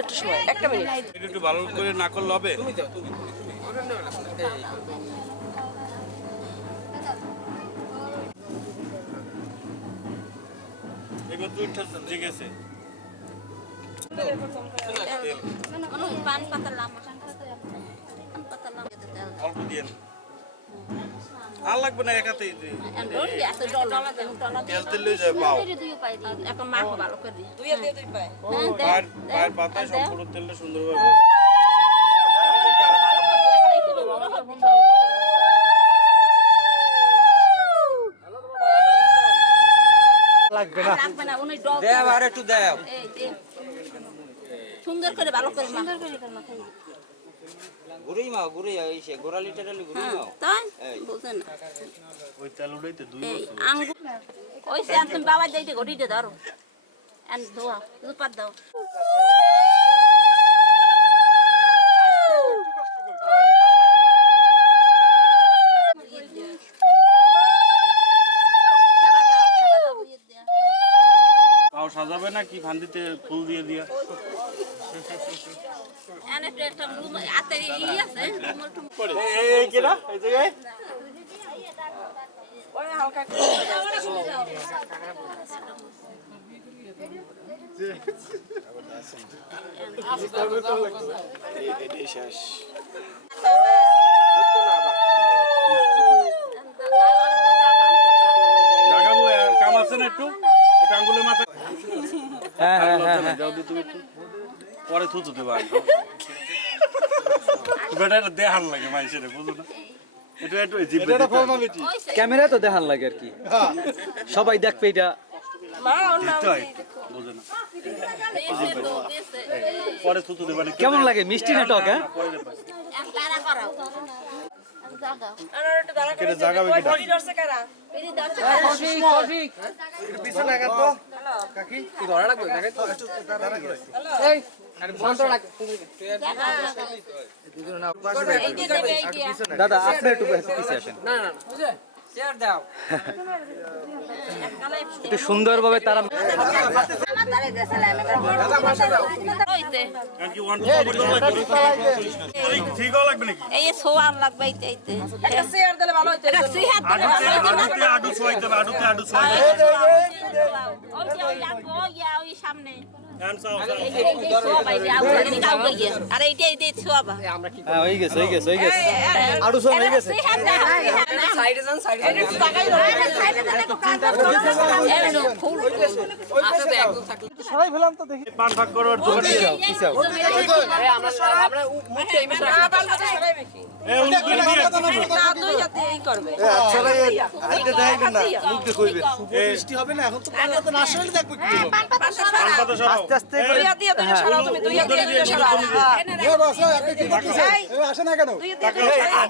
একটু সময়, একটা মিনিট। একটু ভালো করে না করলে হবে। এবার দুইটা জেগেছে। অল্প দিয়ে আর লাগবে না একাতেই তেল তেল যায় পাও পায়ের পাতায় সম্পূর্ণ তেলটা সুন্দরভাবে লাগবে না উনি দেব আর একটু দেব সুন্দর করে ভালো করে গুড়ি মাও গুড়ি আইছে গোড়ালি টালি গুড়ি মাও তাই বুঝেন ওই তেল উড়াইতে 2 বছর আঙ্গুর ওই সে তুমি বাবা যাইতে ঘটিতে ধরো এন ধোয়া দুপাত দাও পাও সাজাবে না কি ফান্দিতে ফুল দিয়ে দিয়া এনে একটা রুম আতে ই আছে এই কি না এই জায়গায় ওই হালকা এই শেষ জাগাবো কাম আছে না একটু এটা আঙ্গুলের মাথায় হ্যাঁ হ্যাঁ হ্যাঁ যাও দি তুমি একটু পরে থুতু দেবা বেটা এটা দেখান লাগে মাইসেরে বুঝো না এটা একটু জিব্বে এটা ফর্মালিটি ক্যামেরা তো দেখান লাগে আর কি সবাই দেখবে এটা মা অন্য বুঝো না পরে থুতু দেবা কেমন লাগে মিষ্টি না টক হ্যাঁ তারা করাও আর একটু দাঁড়া করে জাগাবে ওই কিটা বডি ধরছে কারা এই দর্শক একটু পিছনে লাগান তো কাকি কি ধরা লাগবে দেখেন তো একটু দাঁড়া করে এই আরে বন্ধ রাখ দাদা আপনি একটু পিছে আসেন না না বুঝে শেয়ার দাও একটু সুন্দরভাবে তারা আমার দাঁড়ে গেছিল আমি হইতে কি ওয়ান টু ঠিক লাগবে নাকি এই সোয়ার লাগবে এইতে একটা শেয়ার দিলে ভালো হইতো এটা সিহাত দিলে ভালো হইতো না আডু সোয়াইতে আডু ওই সামনে হ্যান্ড সাউ আরে এইটা ছোয়াবা হ্যাঁ হয়ে গেছে আড়ু সব হয়ে গেছে সাইডে যান সাইডে সবাই ফেলাম তো দেখি পান ভাগ করার জন্য আমরা আমরা মুখে এই বিষয় এই উনি করে দিয়ে না দুই হাতে এই করবে সবাই হাতে দেখাইবেন না মুখ দিয়ে কইবেন বৃষ্টি হবে না এখন তো পানি তো না আসলে দেখব কি পান পাতা সরাও আস্তে আস্তে করে দুই হাত দিয়ে ধরে সরাও তুমি দুই হাত দিয়ে ধরে সরাও আসে না কেন দুই হাত দিয়ে ধরে সরাও